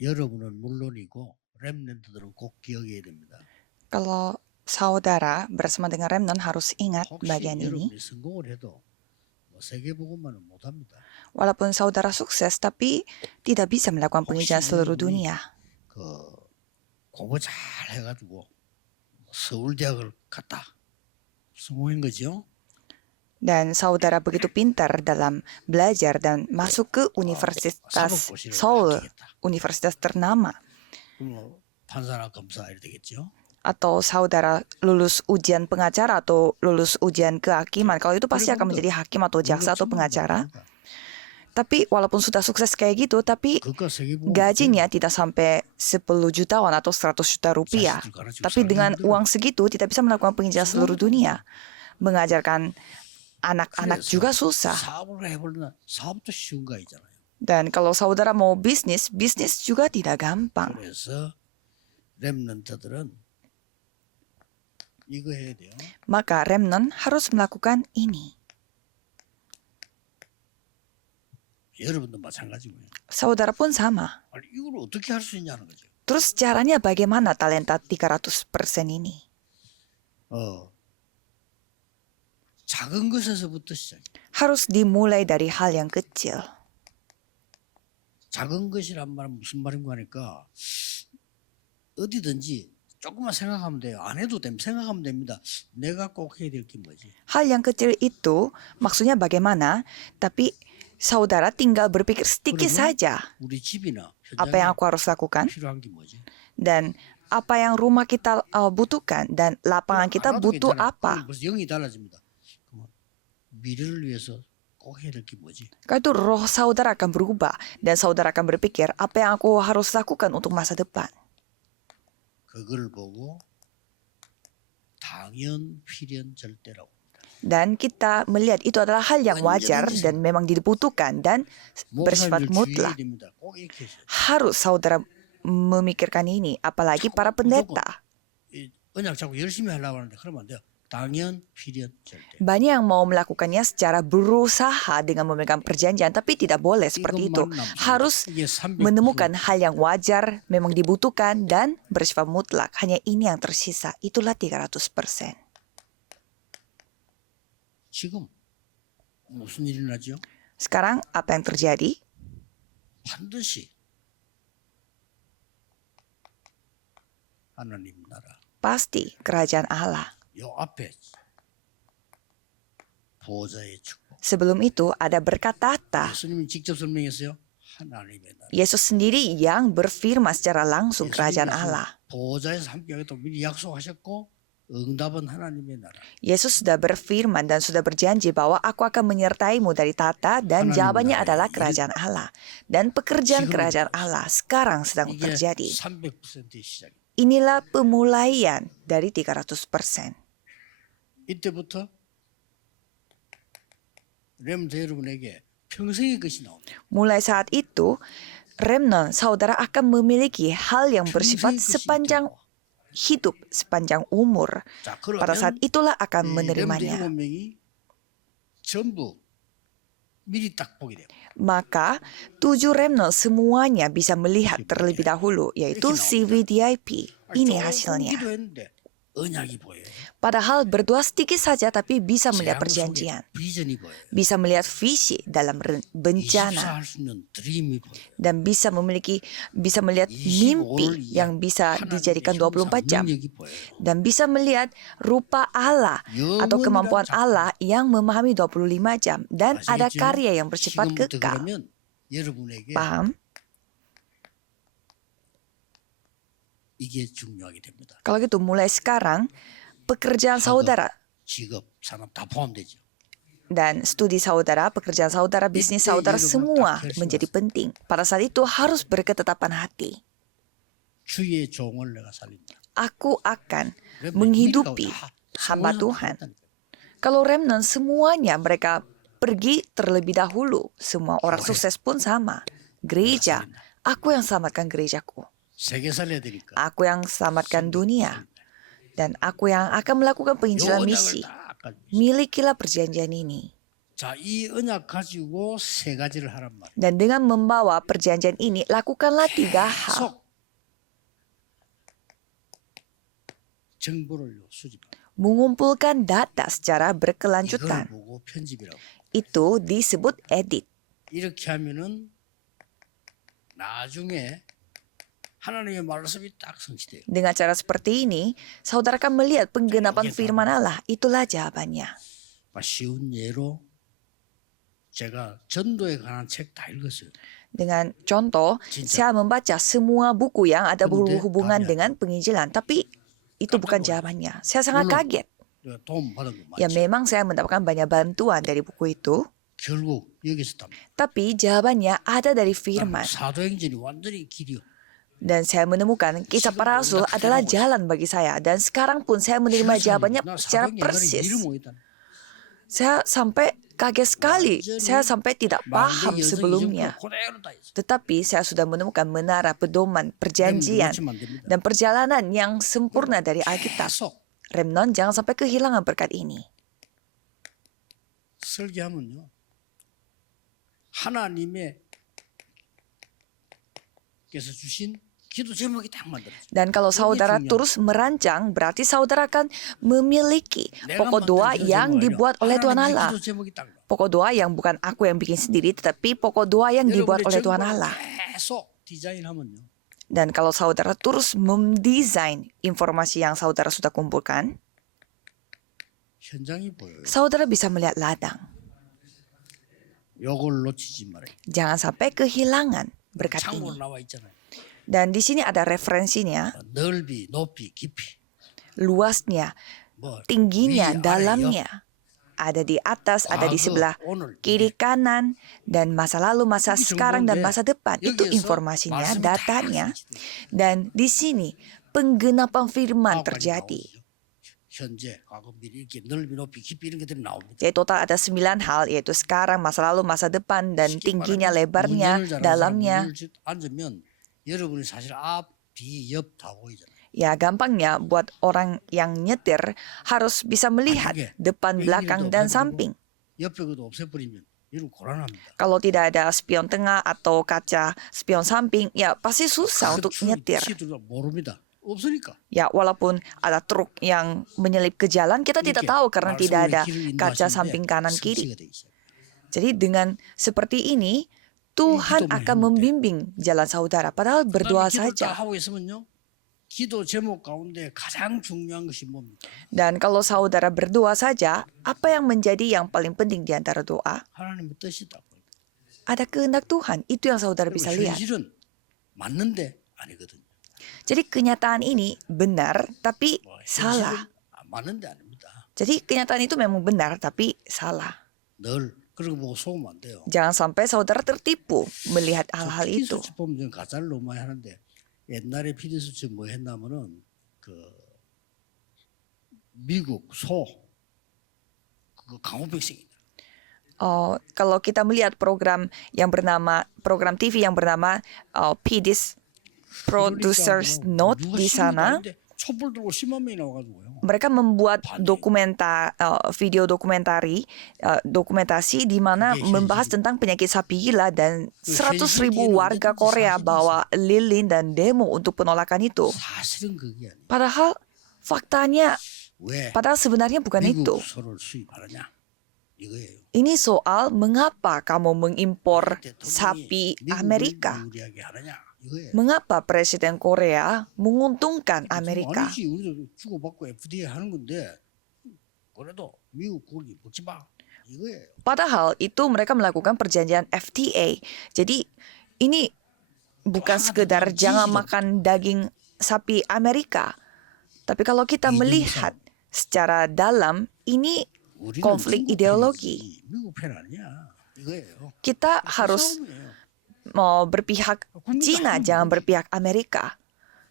여러분은 물론이고 렘넌트들은 꼭 기억해야 됩니다. Kalau saudara bersama dengan remnant harus ingat 혹시 bagian ini. 여러분이 성공을 해도 세계복음만은 못합니다. Walaupun saudara sukses, tapi tidak bisa melakukan penginjilan seluruh dunia. 그 공부 잘 해가지고 서울대학을 갔다 성공한 거죠. Dan saudara begitu pintar dalam belajar dan masuk ke Universitas Seoul, universitas ternama. 그럼 판사나 검사 이래 되겠죠. Atau saudara lulus ujian pengacara atau lulus ujian kehakiman. Kalau itu pasti akan menjadi hakim atau jaksa atau pengacara. Tapi walaupun sudah sukses kayak gitu, tapi gajinya tidak sampai 10 juta won atau 100 juta rupiah. Tapi dengan uang segitu tidak bisa melakukan penginjilan seluruh dunia. Mengajarkan anak-anak juga susah. Dan kalau saudara mau bisnis juga tidak gampang. Maka remnant harus melakukan ini. Saudara pun sama. Terus caranya bagaimana talenta 300% ini? Harus dimulai dari hal yang kecil. 작은 것이란 말은 무슨 말인가 하니까 어디든지 조금만 생각하면 돼요. 안 해도 됩니다. 생각하면 됩니다. 내가 꼭 해야 될 게 뭐지? Hal yang kecil itu maksudnya bagaimana? Tapi saudara tinggal berpikir sedikit saja. 우리 집이나 Apa yang aku harus lakukan? 필요한 게 뭐지? Dan apa yang rumah kita butuhkan dan lapangan kita butuh apa? 벌써 영이 달라집니다. 미래를 위해서 꼭 해야 될 게 뭐지? Karena itu roh saudara akan berubah dan saudara akan berpikir apa yang aku harus lakukan untuk masa depan. 그걸 보고 당연 필연 절대라고. Dan kita melihat itu adalah hal yang wajar dan memang dibutuhkan dan bersifat mutlak. Harus saudara memikirkan ini, apalagi para pendeta. 언약 자꾸 열심히 하려고 하는데 그러면 안 돼요. 당연 필연 절대. Banyak yang mau melakukannya secara berusaha dengan memegang perjanjian, tapi tidak boleh seperti itu. Harus menemukan hal yang wajar, memang dibutuhkan, dan bersifat mutlak. Hanya ini yang tersisa. Itulah 300%. 지금 무슨 일이 나죠? Sekarang apa yang terjadi? 반드시 하나님 나라. Pasti kerajaan Allah. 요 앞에 보좌의 축복. Sebelum itu ada berkat tahta. 예수님이 직접 설명했어요. 하나님의 나라. Yesus sendiri yang berfirman secara langsung kerajaan Allah. 보좌에서 함께하겠다고 미리 약속하셨고 응답은 하나님의 나라. Yesus sudah berfirman dan sudah berjanji bahwa aku akan menyertaimu dari tahta dan jawabannya adalah kerajaan Allah. Dan pekerjaan kerajaan Allah sekarang sedang terjadi. 300%의 시작입니다. Inilah pemulaian dari 300%. 이때부터 렘드 여러분에게 평생의 것이 나옵니다. Mulai saat itu, remnant saudara akan memiliki hal yang bersifat sepanjang hidup, sepanjang umur. Pada saat itulah akan menerimanya. 전부 미리 딱 보게 돼요. Maka 7 remnant semuanya bisa melihat terlebih dahulu, yaitu CVDIP. Ini hasilnya. Padahal berdoa sedikit saja tapi bisa melihat perjanjian. Bisa melihat visi dalam bencana. Dan bisa melihat mimpi yang bisa dijadikan 24 jam. Dan bisa melihat rupa Allah atau kemampuan Allah yang memahami 25 jam. Dan ada karya yang bersifat kekal. Paham? 이게 중요하게 됩니다. Kalau gitu mulai sekarang pekerjaan saudara, 직업, 산업 다 포함되죠. dan studi saudara, pekerjaan saudara, bisnis saudara semua menjadi penting. Pada saat itu harus berketetapan hati. 주의 종을 내가 살린다. Aku akan menghidupi hamba Tuhan. Kalau remnant semuanya mereka pergi terlebih dahulu. Semua orang sukses pun sama. Gereja, aku yang selamatkan gerejaku. Aku yang selamatkan dunia. Dan aku yang akan melakukan penginjilan misi. Milikilah perjanjian ini. 자, 이 언약 가지고 세 가지를 하란 말. Dan dengan membawa perjanjian ini, lakukanlah 3 hal. 계속 정보를 수집하고 Mengumpulkan data secara 이걸 berkelanjutan. 보고 편집이라고. Itu disebut edit. 이렇게 하면은 나중에 하나님의 말씀이 딱 성취돼요. Dengan cara seperti ini, saudara akan melihat penggenapan firman Allah. Itulah jawabannya. 쉬운 예로 제가 전도에 관한 책 다 읽었어요. Dengan contoh, saya membaca semua buku yang ada berhubungan dengan penginjilan. Tapi itu bukan jawabannya. Saya sangat kaget. 내가 도움 받은 거 Ya 맞지? memang saya mendapatkan banyak bantuan dari buku itu. 결국 여기서 답니다. Tapi jawabannya ada dari firman. 사도행전이 완전히 길이요. Dan saya menemukan kisah para rasul adalah jalan bagi saya. Dan sekarang pun saya menerima jawabannya secara persis. Saya sampai kaget sekali. Saya sampai tidak paham sebelumnya. Tetapi saya sudah menemukan menara pedoman perjanjian dan perjalanan yang sempurna dari Alkitab. Remnon jangan sampai kehilangan berkat ini. 설계하면요. 하나님의 께서 주신 기도 제목이 딱 만들어져요. Dan kalau saudara terus merancang, berarti saudara akan memiliki pokok doa yang dibuat oleh Tuhan Allah. 기도 제목이 딱 나와요. Pokok doa yang bukan aku yang bikin sendiri, tetapi pokok doa yang dibuat oleh Tuhan Allah. 계속 디자인하면요. Dan kalau saudara terus mendesain informasi yang saudara sudah kumpulkan, 현장이 보여요. saudara bisa melihat ladang. 요걸 놓치지 말아요. Jangan sampai kehilangan berkat 창고로 ini. 나와 있잖아요. Dan di sini ada referensinya, 넓이, 높이, 깊이. luasnya, 뭐 tingginya, 위, 아래, 옆. dalamnya. Ada di atas, ada di sebelah 오늘 kiri kanan, dan masa lalu, masa Ini sekarang, dan 정보인데 masa depan. Itu 여기에서 informasinya, 말씀이 다 datanya. 성취돼요. Dan di sini penggenapan firman 아홉 가지 terjadi. 나오죠. 현재, 과거, 미래 이렇게 넓이, 높이, 깊이 이런 것들이 나옵니다. Jadi total ada 9 hal, yaitu sekarang, masa lalu, masa depan, dan 쉽게 tingginya, 말하면 lebarnya, 운전을 잘하는 dalamnya. 사람 앉으면 여러분이 사실 앞, 뒤, 옆 다 보이잖아요. Ya gampangnya buat orang yang nyetir harus bisa melihat 만약에 depan, belakang, dan samping. 옆에 것도 없애버리면 이런 곤란합니다. Kalau tidak ada spion tengah atau kaca spion samping, ya pasti susah untuk nyetir. 모릅니다. 없으니까. Ya walaupun ada truk yang menyelip ke jalan, kita tidak tahu karena tidak ada kaca samping kanan kiri. Jadi dengan seperti ini, Tuhan akan membimbing jalan saudara. Padahal berdoa saja. 하고 있으면요. 기도 제목 가운데 가장 중요한 것이 뭡니까? Dan kalau saudara berdoa saja, apa yang menjadi yang paling penting di antara doa? 하나님의 뜻이다. Ada kehendak Tuhan. Itu yang saudara bisa lihat. 현실은 맞는데 아니거든요. Jadi kenyataan ini benar, tapi salah. 맞는데 아닙니다. Jadi kenyataan itu memang benar, tapi salah. 늘 그런 거 보고 속으면 안 돼요. Jangan sampai saudara tertipu melihat hal-hal itu. 피디수첩 보면 가짜를 너무 많이 하는데 옛날에 피디수첩 뭐 했냐면은 그 미국 소 그 강호백성이 Kalau kita melihat program TV yang bernama PD's Producers Note di sana, 촛불 들고 10만 명이 나와가지고요. mereka membuat video dokumentasi di mana membahas tentang penyakit sapi gila dan 100.000 warga Korea bawa lilin dan demo untuk penolakan itu. 사실은 그게 아니에요. Padahal faktanya, 왜 padahal sebenarnya bukan itu. 미국 소를 수입하느냐 이거예요. Ini soal mengapa kamu mengimpor 대통령이 sapi 미국을 Amerika. 유리하게 하느냐 이거예요. Mengapa Presiden Korea menguntungkan Amerika? 아니지 우리도 주고받고 FDA 하는 건데 그래도 미국 고기 먹지 마 이거예요. Padahal itu mereka melakukan perjanjian FTA. Jadi ini bukan sekedar jangan makan daging sapi Amerika. Tapi kalau kita melihat secara dalam, ini 우리는 konflik 중국 ideologi. 팬이지, 미국 팬 아니야 이거예요. Kita harus 싸움이에요. mau berpihak Cina, jangan berpihak Amerika.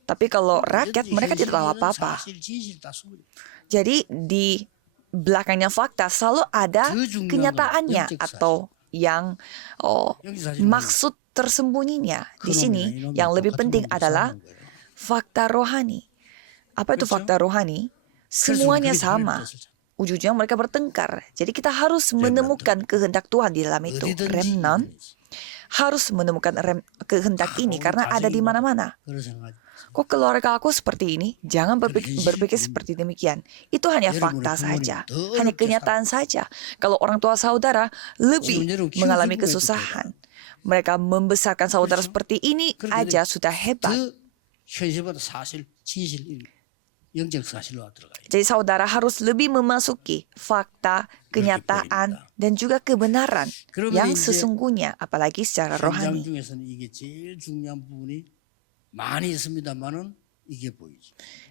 Tapi kalau rakyat, mereka tidak tahu apa-apa. 사실, 진실 다 숨어요. Jadi di belakangnya fakta selalu ada kenyataannya atau yang maksud tersembunyinya. Di sini yang lebih penting adalah fakta rohani. Apa itu fakta rohani? Semuanya sama. ujung-ujungnya mereka bertengkar. Jadi kita harus menemukan kehendak Tuhan di dalam itu. Remnant harus menemukan kehendak ini karena ada di mana-mana. Kok keluarga aku seperti ini? Jangan berpikir seperti demikian. Itu hanya fakta saja, hanya kenyataan saja. Kalau orang tua saudara lebih mengalami kesusahan, mereka membesarkan saudara seperti ini aja sudah hebat. Jadi saudara harus lebih memasuki fakta, kenyataan, dan juga kebenaran yang sesungguhnya, apalagi secara rohani.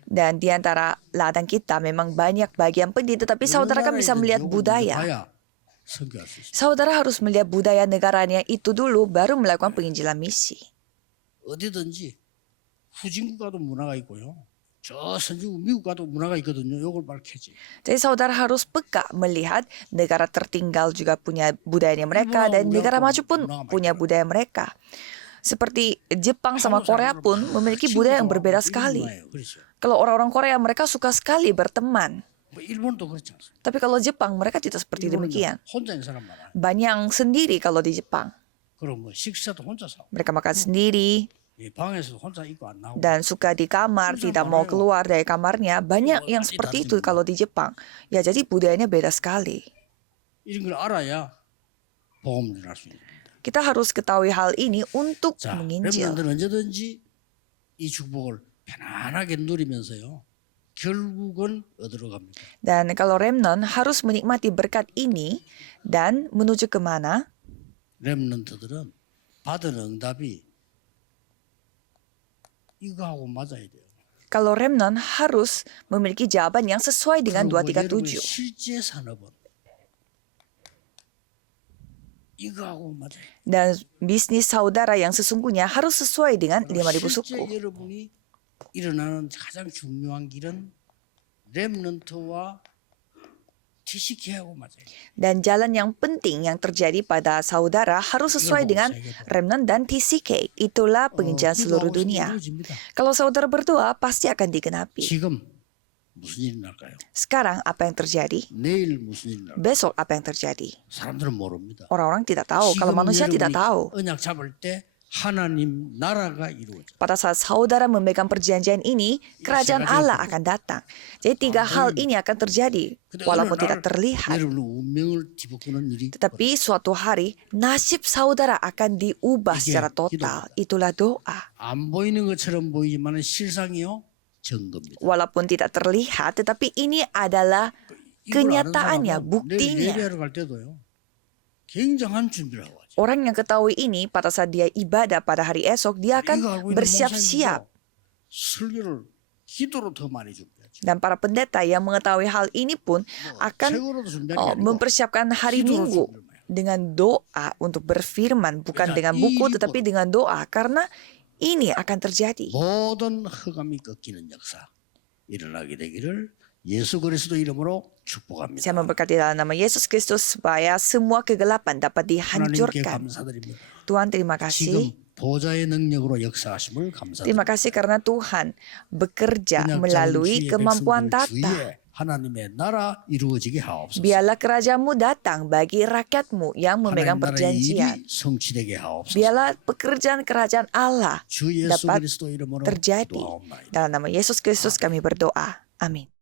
Dan di antara ladang kita memang banyak bagian penting, tetapi saudara kan bisa melihat budaya. Saudara harus melihat budaya negaranya itu dulu, baru melakukan penginjilan misi. 어디든지 후진국 가도 문화가 있고요. 저 선진국 미국 가도 문화가 있거든요. 요걸 밝혀지. Jadi saudara harus peka melihat negara tertinggal juga punya budayanya mereka dan negara maju pun punya budaya mereka. Seperti Jepang sama Korea pun memiliki budaya yang berbeda sekali. Kalau orang-orang Korea mereka suka sekali berteman. Tapi kalau Jepang mereka tidak seperti demikian. Banyak yang sendiri kalau di Jepang. Mereka makan sendiri. Dan suka di kamar, tidak mau keluar dari kamarnya. Banyak yang seperti itu kalau di Jepang. Ya jadi budayanya beda sekali. Kita harus ketahui hal ini untuk menginjil. Dan kalau remnant harus menikmati berkat ini dan menuju kemana? 렘넌트들은 받은 응답이 이거하고 맞아야 돼요. Kalau remnant harus memiliki jawaban yang sesuai dengan 237. 실제 산업은 이거하고 맞아요. Dan bisnis saudara yang sesungguhnya harus sesuai dengan 5.000 suku. 실제 여러분이 일어나는 가장 중요한 길은 렘넌트와 Dan jalan yang penting yang terjadi pada saudara harus sesuai dengan remnant dan TCK. Itulah penginjilan seluruh dunia. Kalau saudara berdoa, pasti akan digenapi. Sekarang apa yang terjadi? Besok apa yang terjadi? Orang-orang tidak tahu. Kalau manusia tidak tahu. Pada saat saudara memegang perjanjian ini, kerajaan Allah akan datang. Jadi 3 hal ini akan terjadi, walaupun tidak terlihat. Tetapi suatu hari, nasib saudara akan diubah secara total. Itulah doa. Walaupun tidak terlihat, tetapi ini adalah kenyataannya, buktinya. Orang yang ketahui ini pada saat dia ibadah pada hari esok, dia akan bersiap-siap. Dan para pendeta yang mengetahui hal ini pun akan mempersiapkan hari Minggu dengan doa untuk berfirman, bukan dengan buku tetapi dengan doa, karena ini akan terjadi. Saya memberkati dalam nama Yesus Kristus supaya semua kegelapan dapat dihancurkan. Tuhan, terima kasih. Terima kasih karena Tuhan bekerja melalui kemampuan tata. Biarlah kerajaan-Mu datang bagi rakyat-Mu yang memegang perjanjian. Biarlah pekerjaan kerajaan Allah dapat terjadi. Dalam nama Yesus Kristus kami berdoa. Amin.